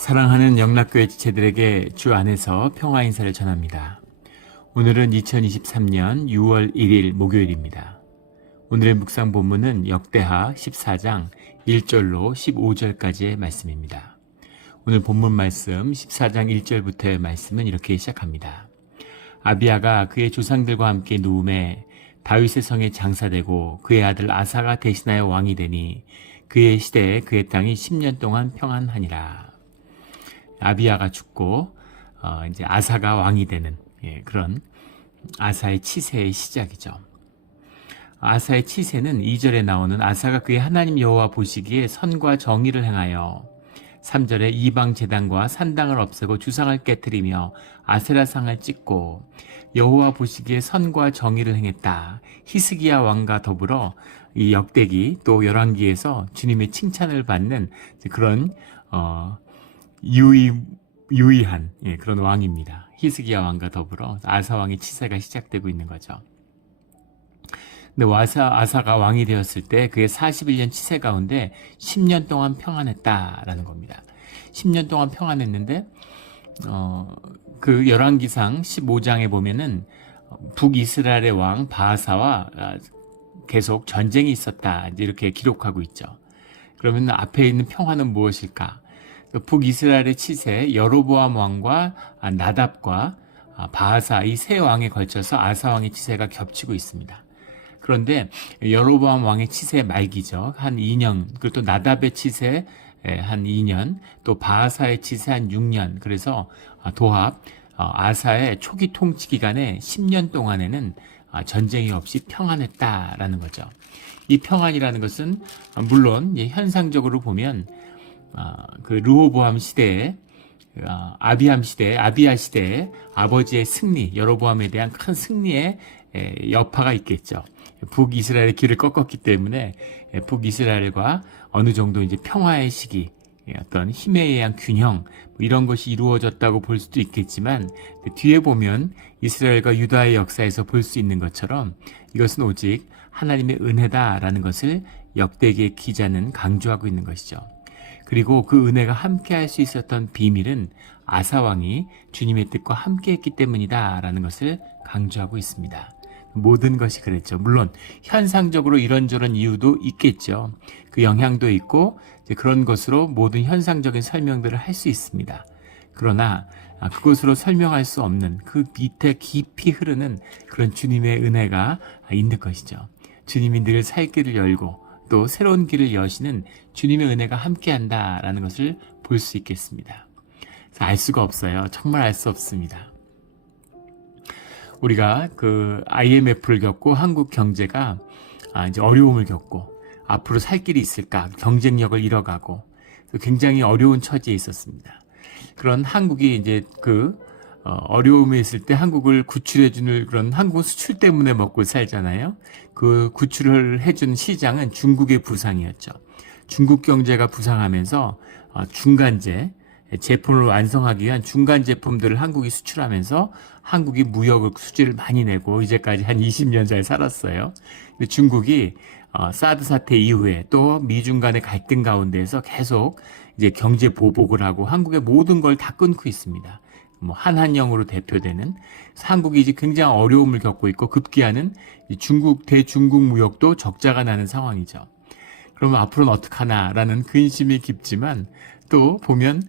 사랑하는 영락교회 지체들에게 주 안에서 평화 인사를 전합니다. 오늘은 2023년 6월 1일 목요일입니다. 오늘의 묵상 본문은 역대하 14장 1절로 15절까지의 말씀입니다. 오늘 본문 말씀 14장 1절부터의 말씀은 이렇게 시작합니다. 아비야가 그의 조상들과 함께 누움에 다윗의 성에 장사되고 그의 아들 아사가 대신하여 왕이 되니 그의 시대에 그의 땅이 10년 동안 평안하니라. 아비야가 죽고 이제 아사가 왕이 되는 그런 아사의 치세의 시작이죠. 아사의 치세는 2절에 나오는 아사가 그의 하나님 여호와 보시기에 선과 정의를 행하여 3절에 이방 제단과 산당을 없애고 주상을 깨뜨리며 아세라상을 찍고 여호와 보시기에 선과 정의를 행했다. 히스기야 왕과 더불어 이 역대기 또 열왕기에서 주님의 칭찬을 받는 그런 유의한 그런 왕입니다. 히스기야 왕과 더불어 아사 왕의 치세가 시작되고 있는 거죠. 근데 아사가 왕이 되었을 때 그의 41년 치세 가운데 10년 동안 평안했다라는 겁니다. 10년 동안 평안했는데 그 열왕기상 15장에 보면은 북이스라엘의 왕 바하사와 계속 전쟁이 있었다 이렇게 기록하고 있죠. 그러면 앞에 있는 평화는 무엇일까? 북이스라엘의 치세 여로보암 왕과 나답과 바하사 이 세 왕에 걸쳐서 아사 왕의 치세가 겹치고 있습니다. 그런데 여로보암 왕의 치세 말기죠. 한 2년, 그리고 또 나답의 치세 한 2년, 또 바하사의 치세 한 6년. 그래서 도합 아사의 초기 통치 기간에 10년 동안에는 전쟁이 없이 평안했다라는 거죠. 이 평안이라는 것은 물론 현상적으로 보면 그 르호보암 시대에 아비야 시대에 아버지의 승리, 여로보암에 대한 큰 승리의 여파가 있겠죠. 북이스라엘의 길을 꺾었기 때문에 북이스라엘과 어느 정도 이제 평화의 시기, 어떤 힘에 의한 균형 이런 것이 이루어졌다고 볼 수도 있겠지만 뒤에 보면 이스라엘과 유다의 역사에서 볼 수 있는 것처럼 이것은 오직 하나님의 은혜다라는 것을 역대기의 기자는 강조하고 있는 것이죠. 그리고 그 은혜가 함께할 수 있었던 비밀은 아사왕이 주님의 뜻과 함께했기 때문이다라는 것을 강조하고 있습니다. 모든 것이 그랬죠. 물론 현상적으로 이런저런 이유도 있겠죠. 그 영향도 있고 그런 것으로 모든 현상적인 설명들을 할 수 있습니다. 그러나 그것으로 설명할 수 없는 그 밑에 깊이 흐르는 그런 주님의 은혜가 있는 것이죠. 주님이 늘 살 길을 열고 또 새로운 길을 여시는 주님의 은혜가 함께한다라는 것을 볼 수 있겠습니다. 알 수가 없어요. 정말 알 수 없습니다. 우리가 그 IMF를 겪고 한국 경제가 이제 어려움을 겪고 앞으로 살 길이 있을까 경쟁력을 잃어가고 굉장히 어려운 처지에 있었습니다. 그런 한국이 이제 그 어려움에 있을 때 한국을 구출해주는 그런 한국 수출 때문에 먹고 살잖아요. 그 구출을 해준 시장은 중국의 부상이었죠. 중국 경제가 부상하면서 중간재 제품을 완성하기 위한 중간 제품들을 한국이 수출하면서 한국이 무역 수지를 많이 내고 이제까지 한 20년 잘 살았어요. 근데 중국이 사드 사태 이후에 또 미중 간의 갈등 가운데에서 계속 이제 경제 보복을 하고 한국의 모든 걸 다 끊고 있습니다. 뭐 한한령으로 대표되는 한국이 이제 굉장히 어려움을 겪고 있고 급기야는 대중국 무역도 적자가 나는 상황이죠. 그러면 앞으로는 어떡하나라는 근심이 깊지만 또 보면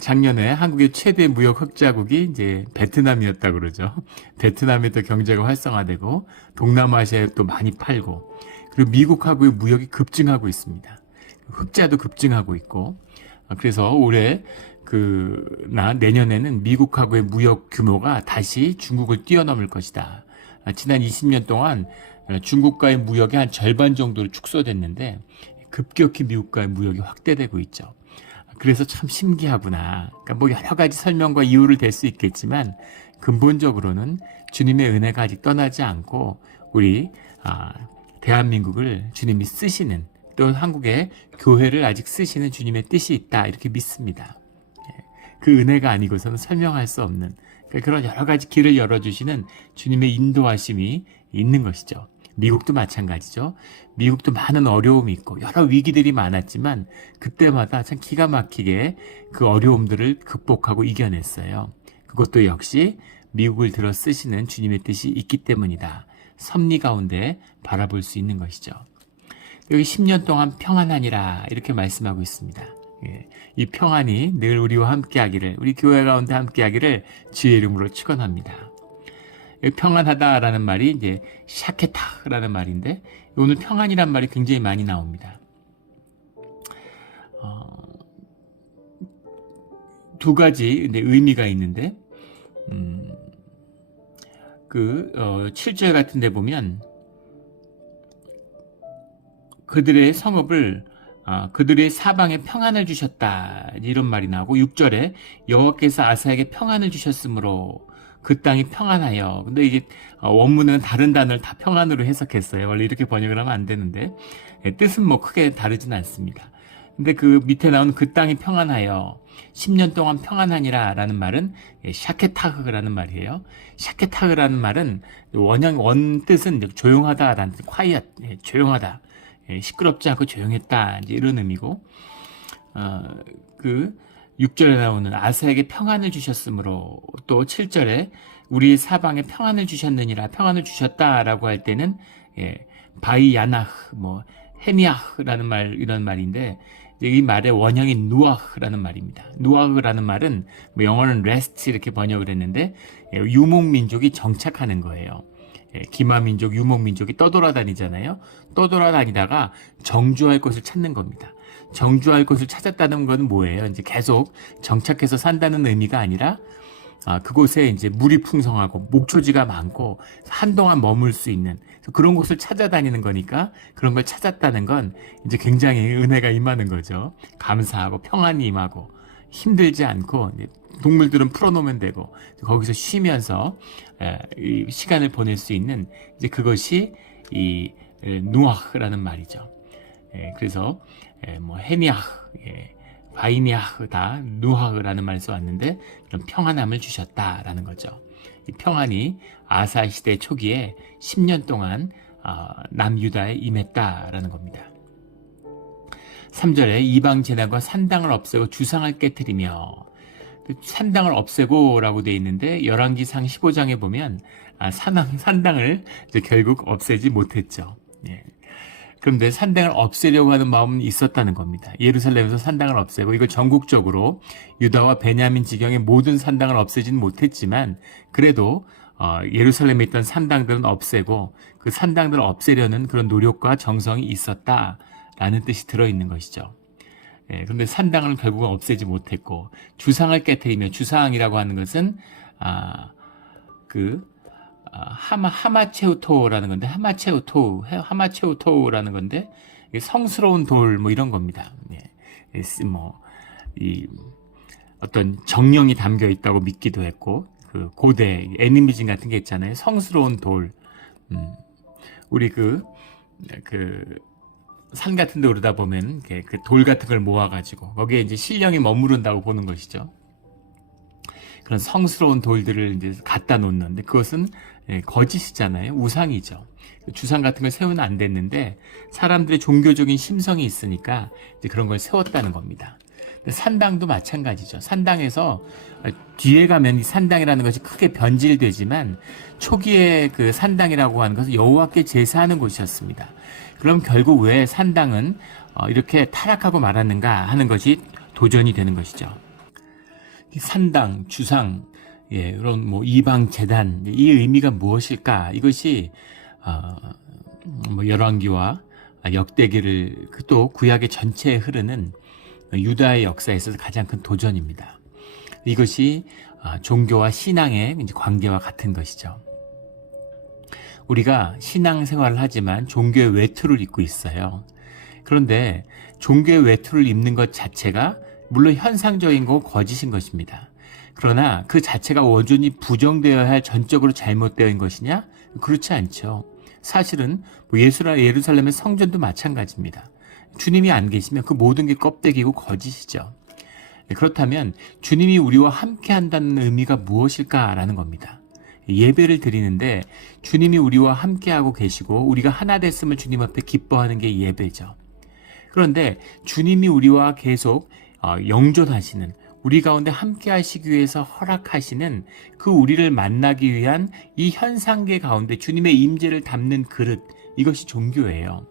작년에 한국의 최대 무역 흑자국이 이제 베트남이었다 그러죠. 베트남의 또 경제가 활성화되고 동남아시아에 또 많이 팔고 그리고 미국하고의 무역이 급증하고 있습니다. 흑자도 급증하고 있고 그래서 올해 내년에는 미국하고의 무역 규모가 다시 중국을 뛰어넘을 것이다. 지난 20년 동안 중국과의 무역이 한 절반 정도로 축소됐는데 급격히 미국과의 무역이 확대되고 있죠. 그래서 참 신기하구나. 그러니까 뭐 여러 가지 설명과 이유를 댈 수 있겠지만 근본적으로는 주님의 은혜가 아직 떠나지 않고 우리 대한민국을 주님이 쓰시는 또 한국의 교회를 아직 쓰시는 주님의 뜻이 있다 이렇게 믿습니다. 그 은혜가 아니고서는 설명할 수 없는 그런 여러 가지 길을 열어주시는 주님의 인도하심이 있는 것이죠. 미국도 마찬가지죠. 미국도 많은 어려움이 있고 여러 위기들이 많았지만 그때마다 참 기가 막히게 그 어려움들을 극복하고 이겨냈어요. 그것도 역시 미국을 들어 쓰시는 주님의 뜻이 있기 때문이다. 섭리 가운데 바라볼 수 있는 것이죠. 여기 10년 동안 평안하니라 이렇게 말씀하고 있습니다. 이 평안이 늘 우리와 함께하기를, 우리 교회 가운데 함께하기를 주의 이름으로 축원합니다. 평안하다라는 말이 이제 샤케타라는 말인데 오늘 평안이란 말이 굉장히 많이 나옵니다. 두 가지 의미가 있는데 7절 같은 데 보면 그들의 성읍을 그들의 사방에 평안을 주셨다 이런 말이 나오고 6절에 여호와께서 아사에게 평안을 주셨으므로 그 땅이 평안하여. 근데 이게 원문은 다른 단어를 다 평안으로 해석했어요. 원래 이렇게 번역을 하면 안 되는데 뜻은 뭐 크게 다르진 않습니다. 근데 그 밑에 나온 그 땅이 평안하여 10년 동안 평안하니라 라는 말은 샤케타흐라는 말이에요. 샤케타흐라는 말은 원 뜻은 조용하다라는 뜻, quiet, 조용하다. 시끄럽지 않고 조용했다 이제 이런 의미고 6절에 나오는 아사에게 평안을 주셨으므로 또 7절에 우리 사방에 평안을 주셨느니라 평안을 주셨다라고 할 때는 바이야나흐 헤니아흐라는 말 이런 말인데 이 말의 원형이 누아흐라는 말입니다. 누아흐라는 말은 영어는 rest 이렇게 번역을 했는데 유목민족이 정착하는 거예요. 기마민족, 유목민족이 떠돌아다니잖아요. 떠돌아다니다가 정주할 곳을 찾는 겁니다. 정주할 곳을 찾았다는 건 뭐예요? 이제 계속 정착해서 산다는 의미가 아니라 그곳에 이제 물이 풍성하고 목초지가 많고 한동안 머물 수 있는 그런 곳을 찾아다니는 거니까 그런 걸 찾았다는 건 이제 굉장히 은혜가 임하는 거죠. 감사하고 평안이 임하고 힘들지 않고 동물들은 풀어놓으면 되고 거기서 쉬면서 이 시간을 보낼 수 있는 이제 그것이 이 누아흐라는 말이죠. 그래서 헤니아흐, 바이니아흐 다 누아흐라는 말을 써왔는데 그런 평안함을 주셨다라는 거죠. 이 평안이 아사 시대 초기에 10년 동안 남유다에 임했다라는 겁니다. 3절에 이방 제단과 산당을 없애고 주상을 깨뜨리며 산당을 없애고 라고 되어 있는데 열왕기상 15장에 보면 산당을 이제 결국 없애지 못했죠. 그런데 산당을 없애려고 하는 마음은 있었다는 겁니다. 예루살렘에서 산당을 없애고 이걸 전국적으로 유다와 베냐민 지경의 모든 산당을 없애지는 못했지만 그래도 예루살렘에 있던 산당들은 없애고 그 산당들을 없애려는 그런 노력과 정성이 있었다라는 뜻이 들어있는 것이죠. 그런데 산당을 결국은 없애지 못했고 주상을 깨뜨리며 주상이라고 하는 것은 하마체우토라는 건데 하마체우토라는 건데 성스러운 돌 이런 겁니다. 이 어떤 정령이 담겨 있다고 믿기도 했고 그 고대 애니미즘 같은 게 있잖아요. 성스러운 돌. 우리 산 같은 데 오르다 보면 그 돌 같은 걸 모아가지고 거기에 이제 신령이 머무른다고 보는 것이죠. 그런 성스러운 돌들을 이제 갖다 놓는데 그것은 거짓이잖아요. 우상이죠. 주상 같은 걸 세우면 안 됐는데 사람들의 종교적인 심성이 있으니까 이제 그런 걸 세웠다는 겁니다. 산당도 마찬가지죠. 산당에서 뒤에 가면 이 산당이라는 것이 크게 변질되지만 초기에 그 산당이라고 하는 것은 여호와께 제사하는 곳이었습니다. 그럼 결국 왜 산당은 이렇게 타락하고 말았는가 하는 것이 도전이 되는 것이죠. 산당, 주상, 그런 이방 제단 이 의미가 무엇일까? 이것이 열왕기와 역대기를 또 구약의 전체에 흐르는 유다의 역사에 있어서 가장 큰 도전입니다. 이것이 종교와 신앙의 관계와 같은 것이죠. 우리가 신앙생활을 하지만 종교의 외투를 입고 있어요. 그런데 종교의 외투를 입는 것 자체가 물론 현상적인 거고 거짓인 것입니다. 그러나 그 자체가 원전히 부정되어야 할 전적으로 잘못되어 것이냐? 그렇지 않죠. 사실은 예루살렘의 성전도 마찬가지입니다. 주님이 안 계시면 그 모든 게 껍데기고 거짓이죠. 그렇다면 주님이 우리와 함께 한다는 의미가 무엇일까라는 겁니다. 예배를 드리는데 주님이 우리와 함께하고 계시고 우리가 하나 됐음을 주님 앞에 기뻐하는 게 예배죠. 그런데 주님이 우리와 계속 영존하시는, 우리 가운데 함께 하시기 위해서 허락하시는 그 우리를 만나기 위한 이 현상계 가운데 주님의 임재를 담는 그릇, 이것이 종교예요.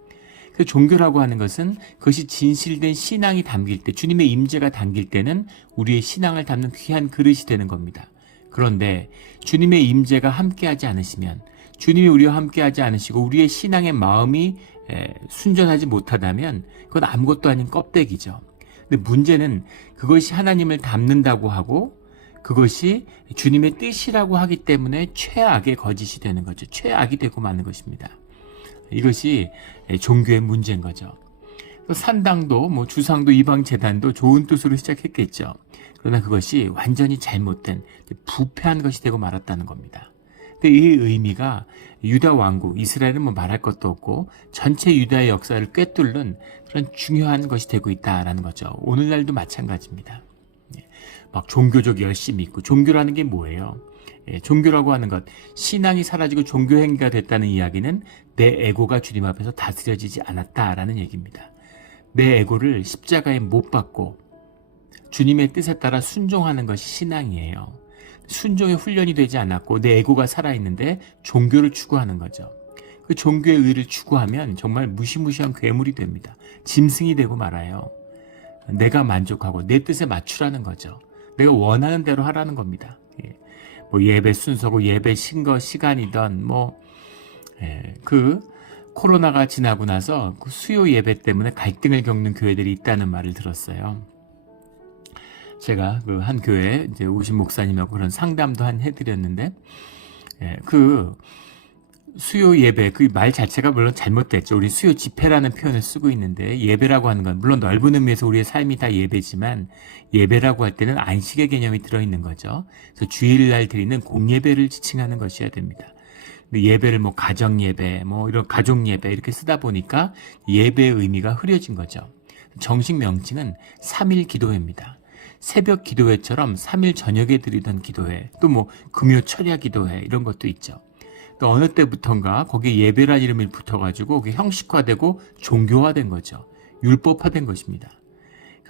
그 종교라고 하는 것은 그것이 진실된 신앙이 담길 때, 주님의 임재가 담길 때는 우리의 신앙을 담는 귀한 그릇이 되는 겁니다. 그런데 주님의 임재가 함께하지 않으시면, 주님이 우리와 함께하지 않으시고 우리의 신앙의 마음이 순전하지 못하다면 그건 아무것도 아닌 껍데기죠. 근데 문제는 그것이 하나님을 담는다고 하고 그것이 주님의 뜻이라고 하기 때문에 최악의 거짓이 되는 거죠. 최악이 되고 마는 것입니다. 이것이 종교의 문제인 거죠. 산당도 주상도 이방 제단도 좋은 뜻으로 시작했겠죠. 그러나 그것이 완전히 잘못된 부패한 것이 되고 말았다는 겁니다. 근데 이 의미가 유다 왕국, 이스라엘은 말할 것도 없고 전체 유다의 역사를 꿰뚫는 그런 중요한 것이 되고 있다라는 거죠. 오늘날도 마찬가지입니다. 막 종교적 열심이 있고, 종교라는 게 뭐예요? 종교라고 하는 것, 신앙이 사라지고 종교 행위가 됐다는 이야기는 내 에고가 주님 앞에서 다스려지지 않았다라는 얘기입니다. 내 에고를 십자가에 못 박고 주님의 뜻에 따라 순종하는 것이 신앙이에요. 순종의 훈련이 되지 않았고 내 에고가 살아있는데 종교를 추구하는 거죠. 그 종교의 의를 추구하면 정말 무시무시한 괴물이 됩니다. 짐승이 되고 말아요. 내가 만족하고 내 뜻에 맞추라는 거죠. 내가 원하는 대로 하라는 겁니다. 예배 순서고 예배 신거 시간이던 그 코로나가 지나고 나서 그 수요 예배 때문에 갈등을 겪는 교회들이 있다는 말을 들었어요. 제가 그 한 교회에 이제 오신 목사님하고 그런 상담도 해드렸는데, 그 수요 예배, 그 말 자체가 물론 잘못됐죠. 우리 수요 집회라는 표현을 쓰고 있는데, 예배라고 하는 건 물론 넓은 의미에서 우리의 삶이 다 예배지만, 예배라고 할 때는 안식의 개념이 들어있는 거죠. 그래서 주일날 드리는 공예배를 지칭하는 것이어야 됩니다. 근데 예배를 가정 예배, 이런 가족 예배 이렇게 쓰다 보니까 예배의 의미가 흐려진 거죠. 정식 명칭은 3일 기도회입니다. 새벽 기도회처럼 3일 저녁에 드리던 기도회, 또 금요 철야 기도회 이런 것도 있죠. 또 어느 때부턴가 거기에 예배란 이름이 붙어가지고 그게 형식화되고 종교화된 거죠. 율법화된 것입니다.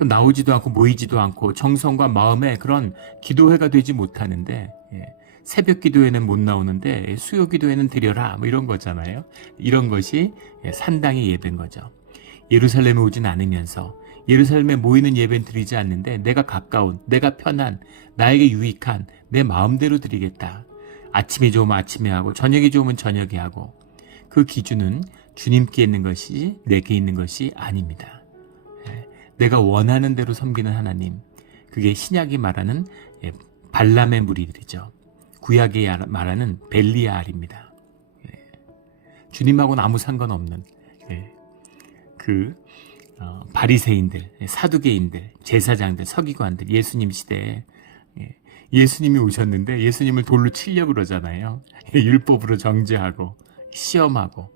나오지도 않고 모이지도 않고 정성과 마음에 그런 기도회가 되지 못하는데, 새벽 기도회는 못 나오는데 수요 기도회는 드려라 이런 거잖아요. 이런 것이 산당의 예배인 거죠. 예루살렘에 오진 않으면서 예루살렘에 모이는 예배는 드리지 않는데 내가 가까운, 내가 편한, 나에게 유익한 내 마음대로 드리겠다. 아침이 좋으면 아침에 하고 저녁이 좋으면 저녁에 하고, 그 기준은 주님께 있는 것이 내게 있는 것이 아닙니다. 내가 원하는 대로 섬기는 하나님, 그게 신약이 말하는 발람의 무리들이죠. 구약이 말하는 벨리알입니다. 주님하고는 아무 상관없는 바리새인들, 사두개인들, 제사장들, 서기관들, 예수님 시대에 예수님이 오셨는데 예수님을 돌로 치려고 그러잖아요. 율법으로 정죄하고 시험하고,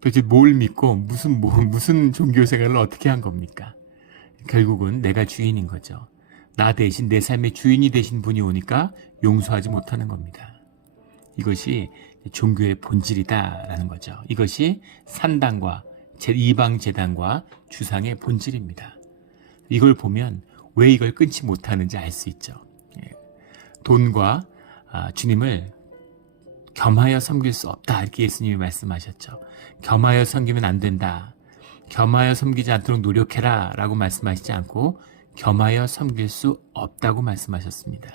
도대체 뭘 믿고 무슨 종교 생활을 어떻게 한 겁니까? 결국은 내가 주인인 거죠. 나 대신 내 삶의 주인이 되신 분이 오니까 용서하지 못하는 겁니다. 이것이 종교의 본질이다라는 거죠. 이것이 산당과 이방 제단과 주상의 본질입니다. 이걸 보면 왜 이걸 끊지 못하는지 알 수 있죠. 돈과 주님을 겸하여 섬길 수 없다, 이렇게 예수님이 말씀하셨죠. 겸하여 섬기면 안 된다. 겸하여 섬기지 않도록 노력해라 라고 말씀하시지 않고 겸하여 섬길 수 없다고 말씀하셨습니다.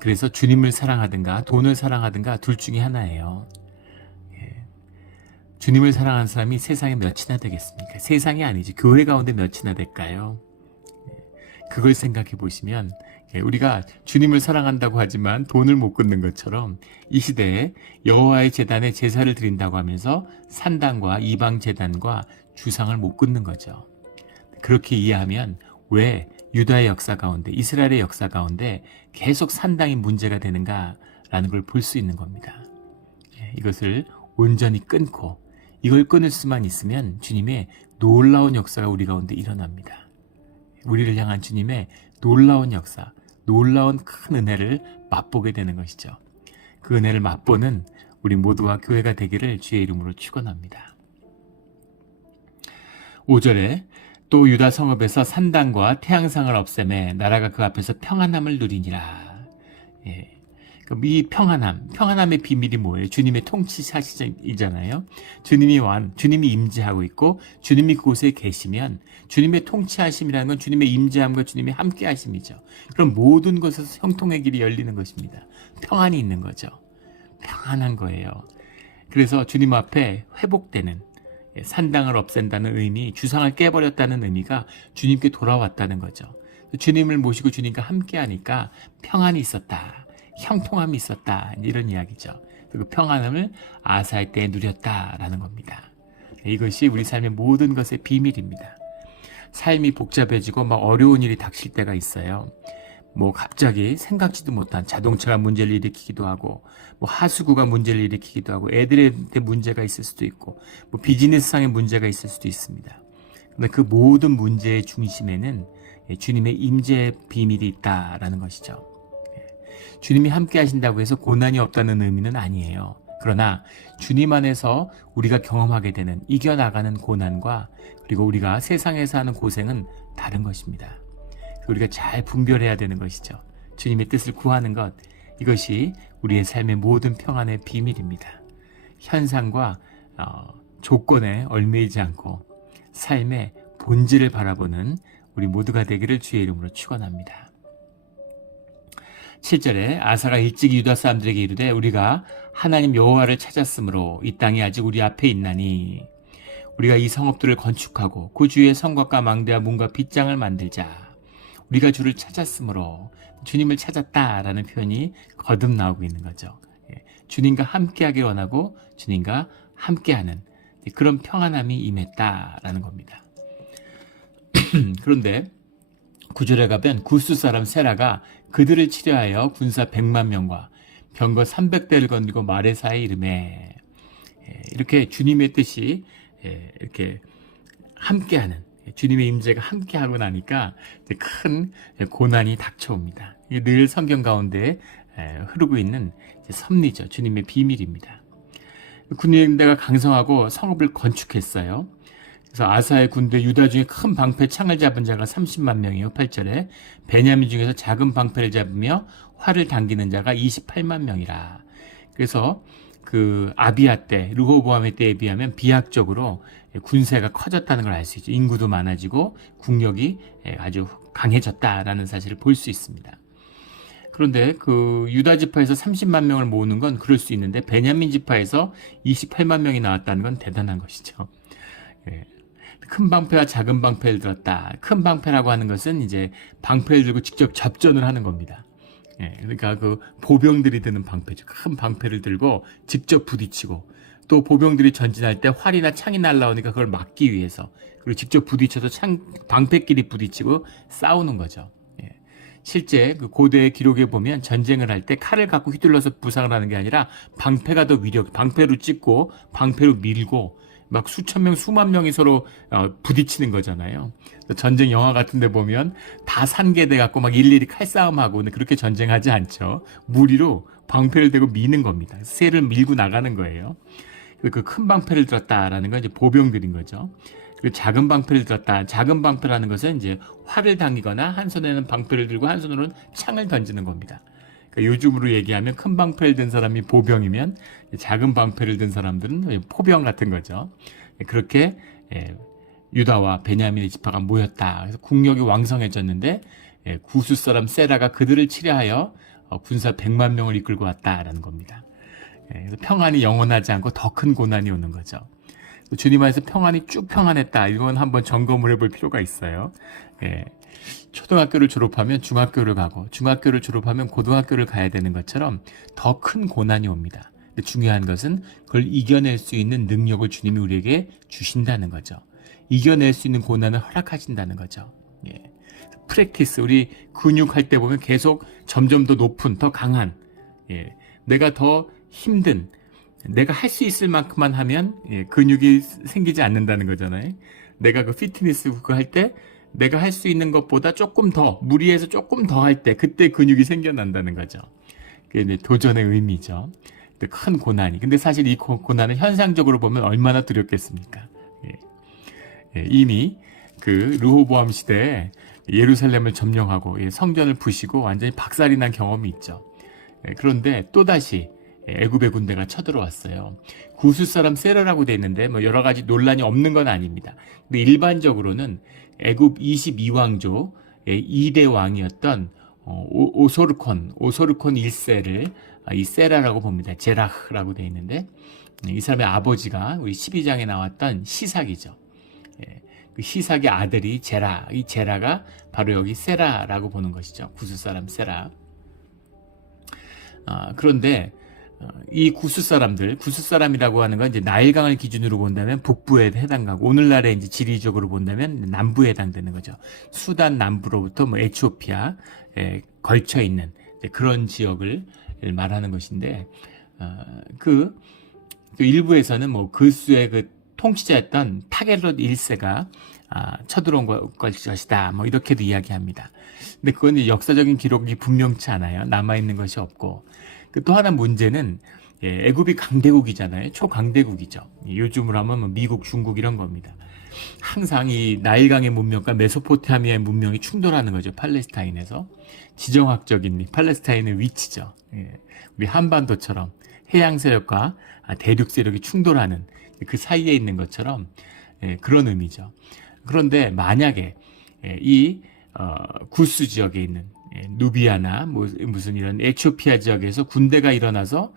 그래서 주님을 사랑하든가 돈을 사랑하든가 둘 중에 하나예요. 주님을 사랑하는 사람이 세상에 몇이나 되겠습니까? 세상이 아니지 교회 가운데 몇이나 될까요? 그걸 생각해 보시면 우리가 주님을 사랑한다고 하지만 돈을 못 끊는 것처럼 이 시대에 여호와의 제단에 제사를 드린다고 하면서 산당과 이방 제단과 주상을 못 끊는 거죠. 그렇게 이해하면 왜 유다의 역사 가운데, 이스라엘의 역사 가운데 계속 산당이 문제가 되는가라는 걸 볼 수 있는 겁니다. 이것을 온전히 끊고 이걸 끊을 수만 있으면 주님의 놀라운 역사가 우리 가운데 일어납니다. 우리를 향한 주님의 놀라운 역사, 놀라운 큰 은혜를 맛보게 되는 것이죠. 그 은혜를 맛보는 우리 모두와 교회가 되기를 주의 이름으로 축원합니다. 5절에 또 유다 성읍에서 산당과 태양상을 없애매 나라가 그 앞에서 평안함을 누리니라. 예. 이 평안함의 비밀이 뭐예요? 주님의 통치사시잖아요. 주님이 임재하고 있고 주님이 그곳에 계시면 주님의 통치하심이라는 건 주님의 임재함과 주님의 함께하심이죠. 그럼 모든 것에서 형통의 길이 열리는 것입니다. 평안이 있는 거죠. 평안한 거예요. 그래서 주님 앞에 회복되는 산당을 없앤다는 의미, 주상을 깨버렸다는 의미가 주님께 돌아왔다는 거죠. 주님을 모시고 주님과 함께하니까 평안이 있었다. 형통함이 있었다. 이런 이야기죠. 그 평안함을 아사의 때에 누렸다라는 겁니다. 이것이 우리 삶의 모든 것의 비밀입니다. 삶이 복잡해지고 막 어려운 일이 닥칠 때가 있어요. 뭐 갑자기 생각지도 못한 자동차가 문제를 일으키기도 하고, 뭐 하수구가 문제를 일으키기도 하고, 애들한테 문제가 있을 수도 있고, 뭐 비즈니스상의 문제가 있을 수도 있습니다. 그런데 그 모든 문제의 중심에는 주님의 임재의 비밀이 있다라는 것이죠. 주님이 함께 하신다고 해서 고난이 없다는 의미는 아니에요. 그러나 주님 안에서 우리가 경험하게 되는 이겨나가는 고난과 그리고 우리가 세상에서 하는 고생은 다른 것입니다. 우리가 잘 분별해야 되는 것이죠. 주님의 뜻을 구하는 것, 이것이 우리의 삶의 모든 평안의 비밀입니다. 현상과 조건에 얽매이지 않고 삶의 본질을 바라보는 우리 모두가 되기를 주의 이름으로 축원합니다. 7절에 아사가 일찍 유다 사람들에게 이르되 우리가 하나님 여호와를 찾았으므로 이 땅이 아직 우리 앞에 있나니 우리가 이 성읍들을 건축하고 그 주위에 성곽과 망대와 문과 빗장을 만들자. 우리가 주를 찾았으므로, 주님을 찾았다라는 표현이 거듭 나오고 있는 거죠. 주님과 함께하길 원하고 주님과 함께하는 그런 평안함이 임했다라는 겁니다. 그런데 9절에 가면 구스 사람 세라가 그들을 치려하여 군사 100만 명과 병거 300대를 건드리고 마레사에 이르매. 이렇게 주님의 뜻이 이렇게 함께하는, 주님의 임재가 함께하고 나니까 큰 고난이 닥쳐옵니다. 늘 성경 가운데 흐르고 있는 섭리죠. 주님의 비밀입니다. 군대가 강성하고 성읍을 건축했어요. 그래서 아사의 군대 유다 중에 큰 방패 창을 잡은 자가 30만 명이요. 8절에 베냐민 중에서 작은 방패를 잡으며 활을 당기는 자가 28만 명이라. 그래서 그 아비야 때, 르호보암의 때에 비하면 비약적으로 군세가 커졌다는 걸 알 수 있죠. 인구도 많아지고 국력이 아주 강해졌다라는 사실을 볼 수 있습니다. 그런데 그 유다 지파에서 30만 명을 모으는 건 그럴 수 있는데 베냐민 지파에서 28만 명이 나왔다는 건 대단한 것이죠. 큰 방패와 작은 방패를 들었다. 큰 방패라고 하는 것은 이제 방패를 들고 직접 접전을 하는 겁니다. 그러니까 그 보병들이 드는 방패죠. 큰 방패를 들고 직접 부딪히고, 또 보병들이 전진할 때 활이나 창이 날라오니까 그걸 막기 위해서, 그리고 직접 부딪혀서 방패끼리 부딪히고 싸우는 거죠. 실제 그 고대의 기록에 보면 전쟁을 할 때 칼을 갖고 휘둘러서 부상을 하는 게 아니라 방패가 더 방패로 찍고 방패로 밀고 막 수천 명, 수만 명이 서로 부딪히는 거잖아요. 전쟁 영화 같은 데 보면 다 산계돼 갖고 막 일일이 칼싸움하고, 근데 그렇게 전쟁하지 않죠. 무리로 방패를 대고 미는 겁니다. 새를 밀고 나가는 거예요. 그 큰 방패를 들었다라는 건 이제 보병들인 거죠. 그리고 작은 방패를 들었다. 작은 방패라는 것은 이제 활을 당기거나 한 손에는 방패를 들고 한 손으로는 창을 던지는 겁니다. 그러니까 요즘으로 얘기하면 큰 방패를 든 사람이 보병이면 작은 방패를 든 사람들은 포병 같은 거죠. 그렇게 유다와 베냐민의 지파가 모였다. 그래서 국력이 왕성해졌는데 구스 사람 세라가 그들을 치려하여 군사 100만 명을 이끌고 왔다라는 겁니다. 그래서 평안이 영원하지 않고 더 큰 고난이 오는 거죠. 주님 안에서 평안이 쭉 평안했다. 이건 한번 점검을 해볼 필요가 있어요. 초등학교를 졸업하면 중학교를 가고, 중학교를 졸업하면 고등학교를 가야 되는 것처럼 더 큰 고난이 옵니다. 근데 중요한 것은 그걸 이겨낼 수 있는 능력을 주님이 우리에게 주신다는 거죠. 이겨낼 수 있는 고난을 허락하신다는 거죠. 프랙티스, 우리 근육할 때 보면 계속 점점 더 높은, 더 강한, 내가 더 힘든, 내가 할 수 있을 만큼만 하면 근육이 생기지 않는다는 거잖아요. 내가 그 피트니스 그거 할 때 내가 할 수 있는 것보다 조금 더, 무리해서 조금 더 할 때, 그때 근육이 생겨난다는 거죠. 그게 이제 도전의 의미죠. 큰 고난이. 근데 사실 이 고난은 현상적으로 보면 얼마나 두렵겠습니까? 예. 예, 이미 그 르호보암 시대에 예루살렘을 점령하고 성전을 부시고 완전히 박살이 난 경험이 있죠. 예, 그런데 또다시 애굽의 군대가 쳐들어왔어요. 구스 사람 세라라고 돼 있는데 뭐 여러 가지 논란이 없는 건 아닙니다. 근데 일반적으로는 애굽 22왕조 2대 왕이었던 오소르콘 1세를 이 세라라고 봅니다. 제라흐라고 돼 있는데 이 사람의 아버지가 우리 12장에 나왔던 시삭이죠. 예, 그 시삭의 아들이 제라, 이 제라가 바로 여기 세라라고 보는 것이죠. 구스 사람 세라. 그런데 이 구스 사람이라고 하는 건 이제 나일강을 기준으로 본다면 북부에 해당하고 오늘날의 이제 지리적으로 본다면 남부에 해당되는 거죠. 수단 남부로부터 뭐 에티오피아에 걸쳐 있는 그런 지역을 말하는 것인데 그 일부에서는 뭐 그수의 그 통치자였던 타겔롯 1세가 쳐들어온 것이다. 뭐 이렇게도 이야기합니다. 근데 그건 이제 역사적인 기록이 분명치 않아요. 남아 있는 것이 없고. 또 하나 문제는 애굽이 강대국이잖아요. 초강대국이죠. 요즘으로 하면 뭐 미국, 중국 이런 겁니다. 항상 이 나일강의 문명과 메소포타미아의 문명이 충돌하는 거죠. 팔레스타인에서. 지정학적인 팔레스타인의 위치죠. 우리 한반도처럼 해양 세력과 대륙 세력이 충돌하는 그 사이에 있는 것처럼 그런 의미죠. 그런데 만약에 이 구스 지역에 있는 누비아나 무슨 이런 에티오피아 지역에서 군대가 일어나서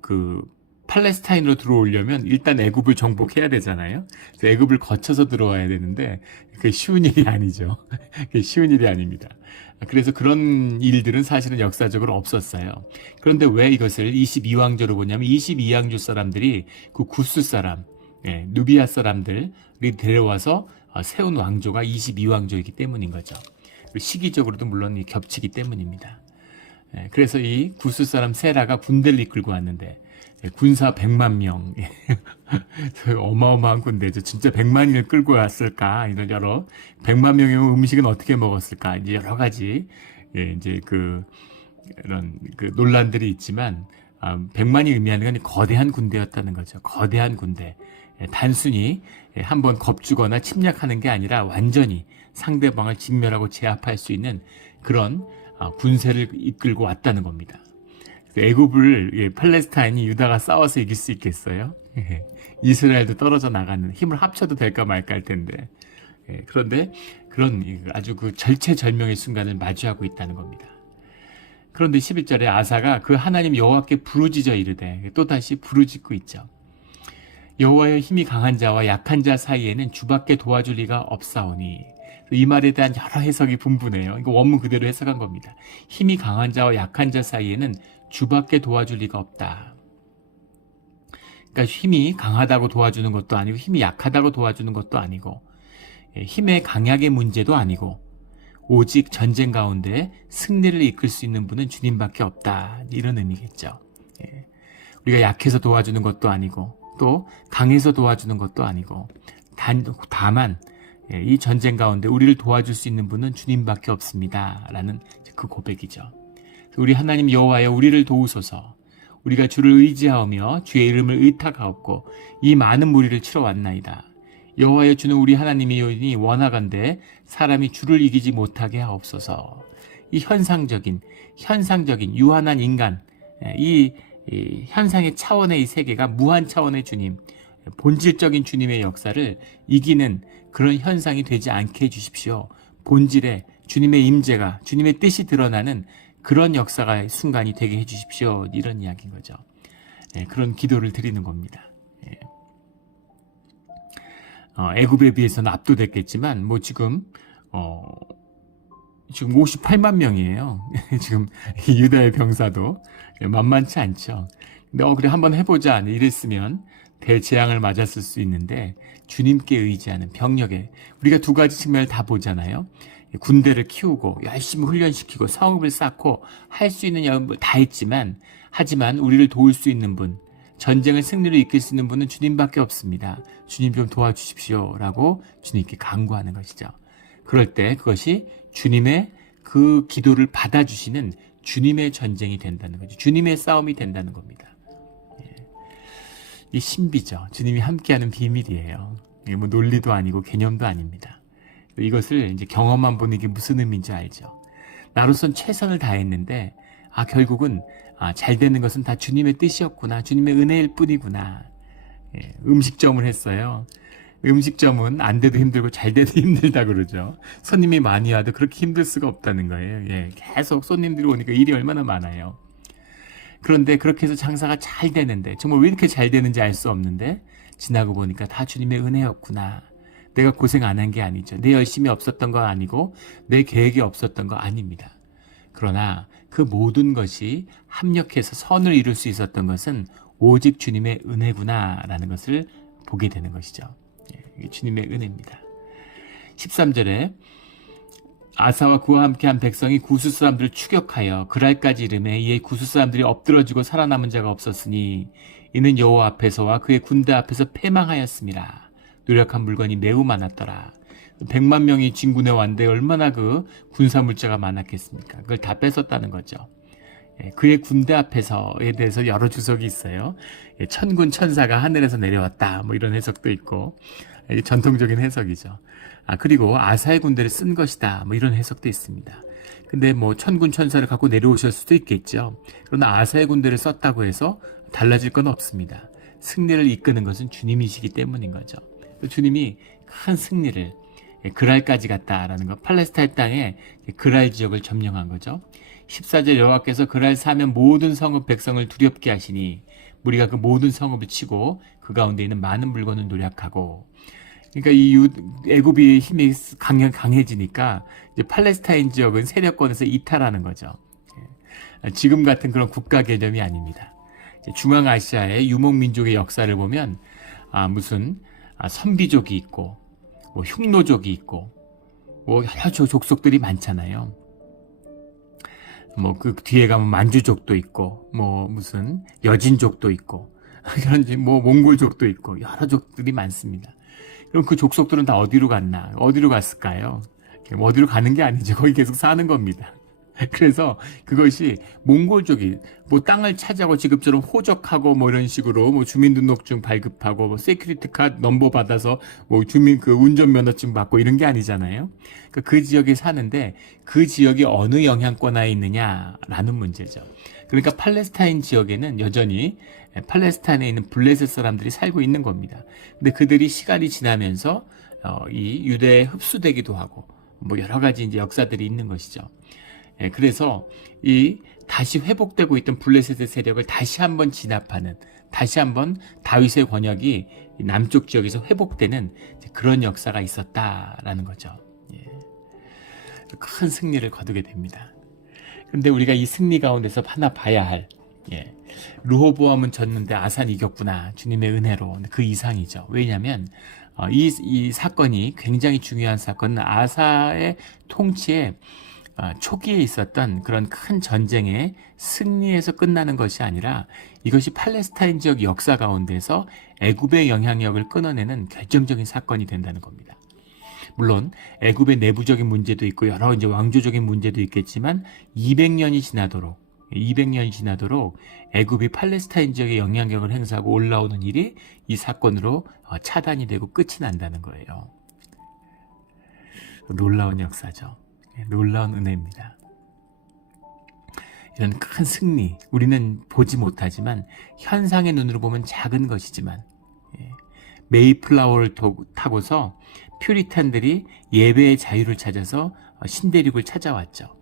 그 팔레스타인으로 들어오려면 일단 애굽을 정복해야 되잖아요. 그래서 애굽을 거쳐서 들어와야 되는데 그게 쉬운 일이 아니죠. 그게 쉬운 일이 아닙니다. 그래서 그런 일들은 사실은 역사적으로 없었어요. 그런데 왜 이것을 22왕조로 보냐면 22왕조 사람들이 그 구스 사람, 누비아 사람들이 데려와서 세운 왕조가 22왕조이기 때문인 거죠. 시기적으로도 물론 겹치기 때문입니다. 그래서 이 구스 사람 세라가 군대를 이끌고 왔는데 군사 100만 명 어마어마한 군대죠. 진짜 100만인을 끌고 왔을까? 이런 여러 100만 명이면 음식은 어떻게 먹었을까? 이제 여러 가지 이제 이런 논란들이 있지만 100만이 의미하는 건 거대한 군대였다는 거죠. 거대한 군대. 단순히 한번 겁주거나 침략하는 게 아니라 완전히 상대방을 진멸하고 제압할 수 있는 그런 군세를 이끌고 왔다는 겁니다. 애굽을 팔레스타인이 유다가 싸워서 이길 수 있겠어요? 이스라엘도 떨어져 나가는 힘을 합쳐도 될까 말까 할 텐데 그런데 그런 아주 그 절체절명의 순간을 마주하고 있다는 겁니다. 그런데 11절에 아사가 그 하나님 여호와께 부르짖어 이르되 또다시 부르짖고 있죠. 여호와의 힘이 강한 자와 약한 자 사이에는 주밖에 도와줄 리가 없사오니 이 말에 대한 여러 해석이 분분해요. 이거 원문 그대로 해석한 겁니다. 힘이 강한 자와 약한 자 사이에는 주밖에 도와줄 리가 없다. 그러니까 힘이 강하다고 도와주는 것도 아니고 힘이 약하다고 도와주는 것도 아니고 힘의 강약의 문제도 아니고 오직 전쟁 가운데 승리를 이끌 수 있는 분은 주님밖에 없다. 이런 의미겠죠. 우리가 약해서 도와주는 것도 아니고 또 강해서 도와주는 것도 아니고 다만 이 전쟁 가운데 우리를 도와줄 수 있는 분은 주님밖에 없습니다. 라는 그 고백이죠. 우리 하나님 여호와여 우리를 도우소서. 우리가 주를 의지하오며 주의 이름을 의탁하옵고 이 많은 무리를 치러 왔나이다. 여호와여 주는 우리 하나님이오니 원하건대 사람이 주를 이기지 못하게 하옵소서. 이 현상적인 유한한 인간, 이 현상의 차원의 이 세계가 무한 차원의 주님, 본질적인 주님의 역사를 이기는 그런 현상이 되지 않게 해주십시오. 본질의 주님의 임재가, 주님의 뜻이 드러나는 그런 역사가 순간이 되게 해주십시오. 이런 이야기인 거죠. 그런 기도를 드리는 겁니다. 애굽에 비해서는 압도됐겠지만 뭐 지금 58만 명이에요. 지금 유다의 병사도 만만치 않죠. 근데 그래 한번 해보자 이랬으면 대재앙을 맞았을 수 있는데 주님께 의지하는 병력에 우리가 두 가지 측면을 다 보잖아요. 군대를 키우고 열심히 훈련시키고 성읍을 쌓고 할 수 있는 다 했지만 하지만 우리를 도울 수 있는 분, 전쟁을 승리로 이끌 수 있는 분은 주님밖에 없습니다. 주님 좀 도와주십시오 라고 주님께 간구하는 것이죠. 그럴 때 그것이 주님의 그 기도를 받아주시는 주님의 전쟁이 된다는 거죠. 주님의 싸움이 된다는 겁니다. 이 신비죠. 주님이 함께하는 비밀이에요. 이게 뭐 논리도 아니고 개념도 아닙니다. 이것을 이제 경험만 보는 게 무슨 의미인지 알죠. 나로선 최선을 다했는데 결국은 잘 되는 것은 다 주님의 뜻이었구나. 주님의 은혜일 뿐이구나. 음식점을 했어요. 음식점은 안 돼도 힘들고 잘 돼도 힘들다 그러죠. 손님이 많이 와도 그렇게 힘들 수가 없다는 거예요. 계속 손님들이 오니까 일이 얼마나 많아요. 그런데 그렇게 해서 장사가 잘 되는데 정말 왜 이렇게 잘 되는지 알 수 없는데 지나고 보니까 다 주님의 은혜였구나. 내가 고생 안 한 게 아니죠. 내 열심이 없었던 거 아니고 내 계획이 없었던 거 아닙니다. 그러나 그 모든 것이 합력해서 선을 이룰 수 있었던 것은 오직 주님의 은혜구나라는 것을 보게 되는 것이죠. 이게 주님의 은혜입니다. 13절에 아사와 그와 함께한 백성이 구스 사람들을 추격하여 그랄까지 이르매 이에 구스 사람들이 엎드러지고 살아남은 자가 없었으니 이는 여호와 앞에서와 그의 군대 앞에서 패망하였음이라. 노력한 물건이 매우 많았더라. 100만 명이 진군에 왔는데 얼마나 그 군사 물자가 많았겠습니까? 그걸 다 뺏었다는 거죠. 그의 군대 앞에서에 대해서 여러 주석이 있어요. 천군 천사가 하늘에서 내려왔다 뭐 이런 해석도 있고 전통적인 해석이죠. 그리고 아사의 군대를 쓴 것이다 뭐 이런 해석도 있습니다. 근데 뭐 천군 천사를 갖고 내려오실 수도 있겠죠. 그러나 아사의 군대를 썼다고 해서 달라질 건 없습니다. 승리를 이끄는 것은 주님이시기 때문인 거죠. 주님이 큰 승리를 그랄까지 갔다라는 것, 팔레스타인 땅에 그랄 지역을 점령한 거죠. 14절 여호와께서 그랄 사면 모든 성읍 백성을 두렵게 하시니 우리가 그 모든 성읍을 치고 그 가운데 있는 많은 물건을 노략하고. 그러니까 이 애굽의 힘이 강해지니까 이제 팔레스타인 지역은 세력권에서 이탈하는 거죠. 지금 같은 그런 국가 개념이 아닙니다. 중앙아시아의 유목민족의 역사를 보면 무슨 선비족이 있고 뭐 흉노족이 있고 뭐 여러 족속들이 많잖아요. 뭐 그 뒤에 가면 만주족도 있고 뭐 무슨 여진족도 있고 그런 뭐 몽골족도 있고 여러 족들이 많습니다. 그럼 그 족속들은 다 어디로 갔나? 어디로 갔을까요? 어디로 가는 게 아니죠. 거기 계속 사는 겁니다. 그래서 그것이 몽골족이 뭐 땅을 차지하고 지금처럼 호적하고 뭐 이런 식으로 뭐 주민등록증 발급하고 뭐 세큐리티 카드 넘버 받아서 뭐 주민 그 운전면허증 받고 이런 게 아니잖아요. 그러니까 그 지역에 사는데 그 지역이 어느 영향권 하에 있느냐라는 문제죠. 그러니까 팔레스타인 지역에는 여전히 팔레스타인에 있는 블레셋 사람들이 살고 있는 겁니다. 근데 그들이 시간이 지나면서 이 유대에 흡수되기도 하고 뭐 여러 가지 이제 역사들이 있는 것이죠. 그래서 이 다시 회복되고 있던 블레셋의 세력을 다시 한번 진압하는, 다시 한번 다윗의 권력이 남쪽 지역에서 회복되는 그런 역사가 있었다라는 거죠. 큰 승리를 거두게 됩니다. 그런데 우리가 이 승리 가운데서 하나 봐야 할, 르호보암은 졌는데 아산 이겼구나. 주님의 은혜로. 그 이상이죠. 왜냐하면 이 사건이 굉장히 중요한 사건은 아사의 통치에 초기에 있었던 그런 큰 전쟁의 승리에서 끝나는 것이 아니라 이것이 팔레스타인 지역 역사 가운데서 애굽의 영향력을 끊어내는 결정적인 사건이 된다는 겁니다. 물론 애굽의 내부적인 문제도 있고 여러 이제 왕조적인 문제도 있겠지만 200년이 지나도록 애굽이 팔레스타인 지역에 영향력을 행사하고 올라오는 일이 이 사건으로 차단이 되고 끝이 난다는 거예요. 놀라운 역사죠. 놀라운 은혜입니다. 이런 큰 승리, 우리는 보지 못하지만 현상의 눈으로 보면 작은 것이지만 메이플라워를 타고서 퓨리탄들이 예배의 자유를 찾아서 신대륙을 찾아왔죠.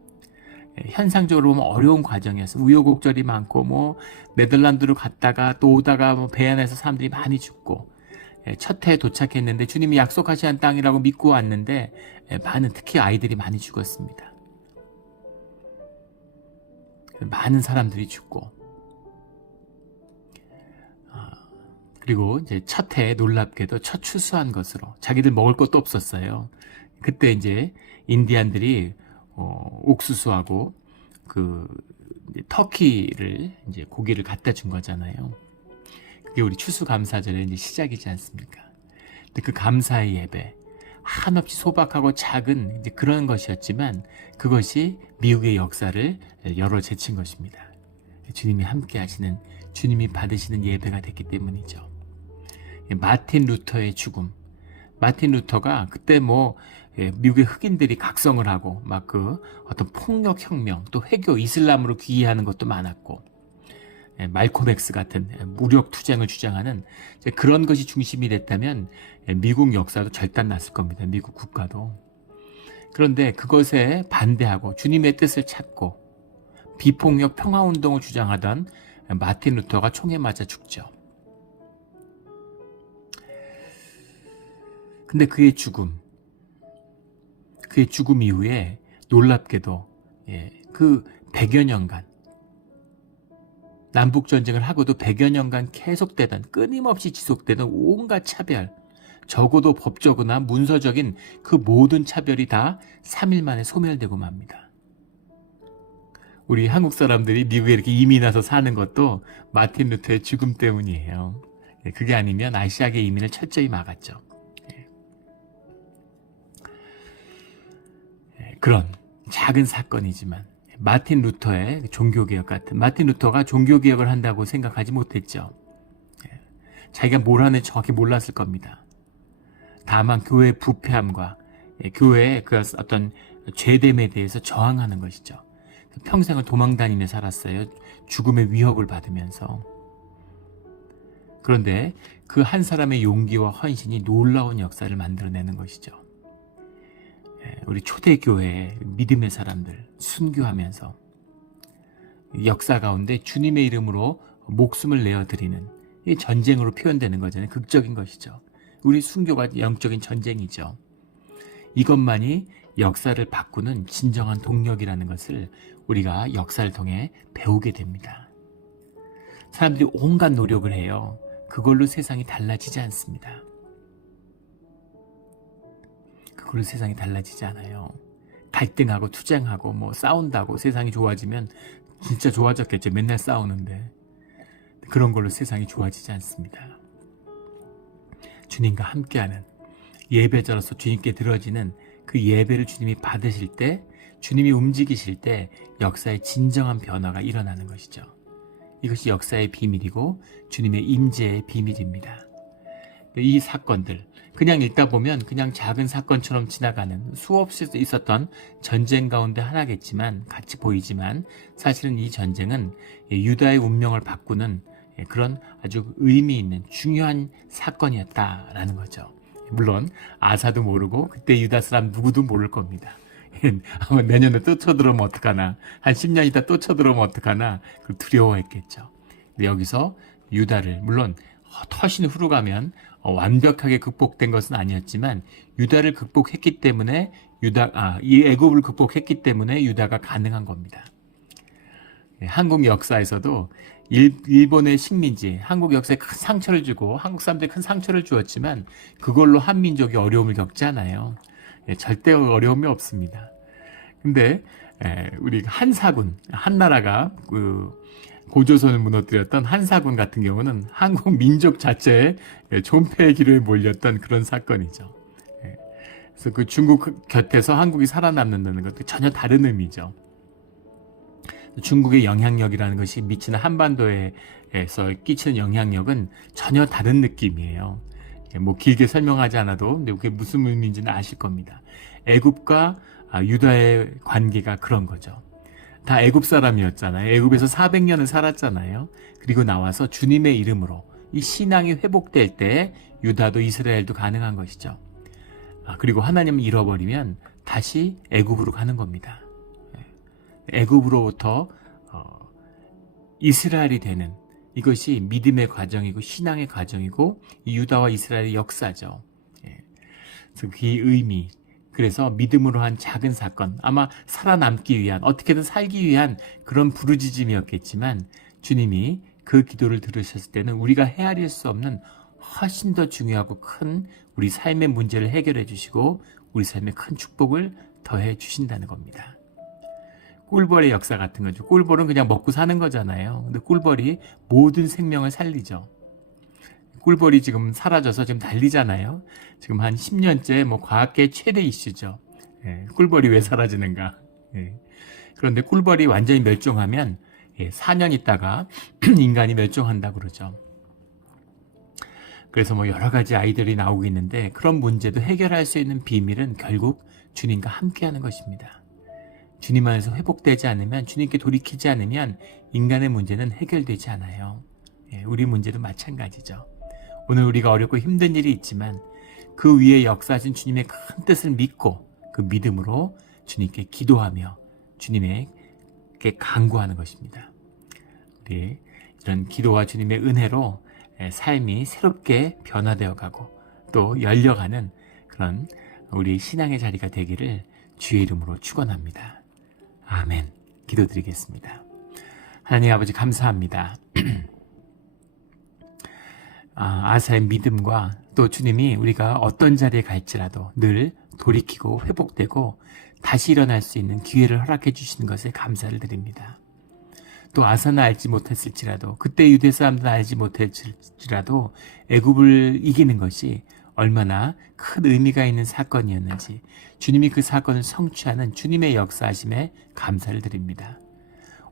현상적으로 보면 어려운 과정이었어. 우여곡절이 많고 뭐 네덜란드로 갔다가 또 오다가 뭐 배 안에서 사람들이 많이 죽고 첫 해에 도착했는데 주님이 약속하신 땅이라고 믿고 왔는데 많은 특히 아이들이 많이 죽었습니다. 많은 사람들이 죽고 그리고 이제 첫 해에 놀랍게도 첫 추수한 것으로 자기들 먹을 것도 없었어요. 그때 이제 인디안들이 옥수수하고 그 터키를 이제 고기를 갖다 준 거잖아요. 그게 우리 추수감사절의 이제 시작이지 않습니까? 근데 그 감사의 예배, 한없이 소박하고 작은 이제 그런 것이었지만 그것이 미국의 역사를 열어 제친 것입니다. 주님이 함께 하시는, 주님이 받으시는 예배가 됐기 때문이죠. 마틴 루터의 죽음. 마틴 루터가 그때 미국의 흑인들이 각성을 하고 막 그 어떤 폭력 혁명, 또 회교, 이슬람으로 귀의하는 것도 많았고, 말콤 X 같은 무력 투쟁을 주장하는 그런 것이 중심이 됐다면 미국 역사도 절단났을 겁니다. 미국 국가도. 그런데 그것에 반대하고 주님의 뜻을 찾고 비폭력 평화운동을 주장하던 마틴 루터가 총에 맞아 죽죠. 근데 그의 죽음 이후에 놀랍게도 그 100여 년간, 남북전쟁을 하고도 100여 년간 계속되던, 끊임없이 지속되던 온갖 차별, 적어도 법적이나 문서적인 그 모든 차별이 다 3일 만에 소멸되고 맙니다. 우리 한국 사람들이 미국에 이렇게 이민 와서 사는 것도 마틴 루터의 죽음 때문이에요. 그게 아니면 아시아계 이민을 철저히 막았죠. 그런 작은 사건이지만 마틴 루터의 종교개혁 같은, 마틴 루터가 종교개혁을 한다고 생각하지 못했죠. 자기가 뭘 하는지 정확히 몰랐을 겁니다. 다만 교회의 부패함과 교회의 그 어떤 죄됨에 대해서 저항하는 것이죠. 평생을 도망다니며 살았어요. 죽음의 위협을 받으면서. 그런데 그 한 사람의 용기와 헌신이 놀라운 역사를 만들어내는 것이죠. 우리 초대교회의 믿음의 사람들 순교하면서 역사 가운데 주님의 이름으로 목숨을 내어드리는, 이 전쟁으로 표현되는 거잖아요. 극적인 것이죠. 우리 순교가 영적인 전쟁이죠. 이것만이 역사를 바꾸는 진정한 동력이라는 것을 우리가 역사를 통해 배우게 됩니다. 사람들이 온갖 노력을 해요. 그걸로 세상이 달라지지 않습니다. 그걸로 세상이 달라지지 않아요. 갈등하고 투쟁하고 싸운다고 세상이 좋아지면 진짜 좋아졌겠죠. 맨날 싸우는데. 그런 걸로 세상이 좋아지지 않습니다. 주님과 함께하는 예배자로서 주님께 드려지는 그 예배를 주님이 받으실 때, 주님이 움직이실 때 역사의 진정한 변화가 일어나는 것이죠. 이것이 역사의 비밀이고 주님의 임재의 비밀입니다. 이 사건들, 그냥 읽다 보면 그냥 작은 사건처럼 지나가는 수없이 있었던 전쟁 가운데 하나겠지만, 같이 보이지만 사실은 이 전쟁은 유다의 운명을 바꾸는 그런 아주 의미 있는 중요한 사건이었다라는 거죠. 물론 아사도 모르고 그때 유다 사람 누구도 모를 겁니다. 아마 내년에 또 쳐들어오면 어떡하나, 한 10년 있다 또 쳐들어오면 어떡하나 두려워했겠죠. 근데 여기서 유다를, 물론 터신 후로 가면 완벽하게 극복된 것은 아니었지만 유다를 극복했기 때문에 이 애굽을 극복했기 때문에 유다가 가능한 겁니다. 한국 역사에서도 일본의 식민지, 한국 역사에 큰 상처를 주고 한국 사람들이 큰 상처를 주었지만 그걸로 한민족이 어려움을 겪지 않아요. 절대 어려움이 없습니다. 근데 우리 한사군, 한나라가 고조선을 무너뜨렸던 한사군 같은 경우는 한국 민족 자체의 존폐의 기로에 몰렸던 그런 사건이죠. 그래서 그 중국 곁에서 한국이 살아남는다는 것도 전혀 다른 의미죠. 중국의 영향력이라는 것이 미치는 한반도에서 끼치는 영향력은 전혀 다른 느낌이에요. 길게 설명하지 않아도 그게 무슨 의미인지는 아실 겁니다. 애굽과 유다의 관계가 그런 거죠. 다 애굽 사람이었잖아요. 애굽에서 400년을 살았잖아요. 그리고 나와서 주님의 이름으로 이 신앙이 회복될 때 유다도 이스라엘도 가능한 것이죠. 그리고 하나님을 잃어버리면 다시 애굽으로 가는 겁니다. 애굽으로부터 이스라엘이 되는, 이것이 믿음의 과정이고 신앙의 과정이고 유다와 이스라엘의 역사죠. 그래서 그 의미, 그래서 믿음으로 한 작은 사건, 아마 살아남기 위한, 어떻게든 살기 위한 그런 부르짖음이었겠지만 주님이 그 기도를 들으셨을 때는 우리가 헤아릴 수 없는 훨씬 더 중요하고 큰 우리 삶의 문제를 해결해 주시고 우리 삶에 큰 축복을 더해 주신다는 겁니다. 꿀벌의 역사 같은 거죠. 꿀벌은 그냥 먹고 사는 거잖아요. 근데 꿀벌이 모든 생명을 살리죠. 꿀벌이 지금 사라져서 지금 난리잖아요. 지금 한 10년째 뭐 과학계 최대 이슈죠. 예, 꿀벌이 왜 사라지는가. 예. 그런데 꿀벌이 완전히 멸종하면 4년 있다가 인간이 멸종한다고 그러죠. 그래서 뭐 여러 가지 아이들이 나오고 있는데 그런 문제도 해결할 수 있는 비밀은 결국 주님과 함께하는 것입니다. 주님 안에서 회복되지 않으면, 주님께 돌이키지 않으면 인간의 문제는 해결되지 않아요. 우리 문제도 마찬가지죠. 오늘 우리가 어렵고 힘든 일이 있지만 그 위에 역사하신 주님의 큰 뜻을 믿고 그 믿음으로 주님께 기도하며 주님에게 간구하는 것입니다. 우리 이런 기도와 주님의 은혜로 삶이 새롭게 변화되어 가고 또 열려가는 그런 우리 신앙의 자리가 되기를 주의 이름으로 축원합니다. 아멘. 기도드리겠습니다. 하나님 아버지 감사합니다. 아사의 믿음과 또 주님이 우리가 어떤 자리에 갈지라도 늘 돌이키고 회복되고 다시 일어날 수 있는 기회를 허락해 주시는 것에 감사를 드립니다. 또 아사는 알지 못했을지라도, 그때 유대 사람들은 알지 못했을지라도 애굽을 이기는 것이 얼마나 큰 의미가 있는 사건이었는지, 주님이 그 사건을 성취하는 주님의 역사하심에 감사를 드립니다.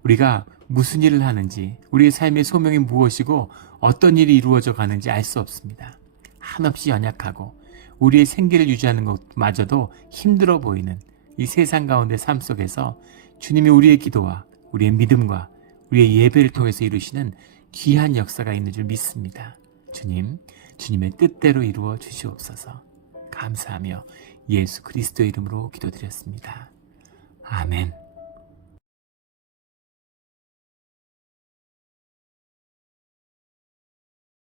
우리가 무슨 일을 하는지, 우리의 삶의 소명이 무엇이고 어떤 일이 이루어져 가는지 알 수 없습니다. 한없이 연약하고 우리의 생계를 유지하는 것마저도 힘들어 보이는 이 세상 가운데 삶 속에서 주님이 우리의 기도와 우리의 믿음과 우리의 예배를 통해서 이루시는 귀한 역사가 있는 줄 믿습니다. 주님, 주님의 뜻대로 이루어 주시옵소서. 감사하며 예수 그리스도의 이름으로 기도드렸습니다. 아멘.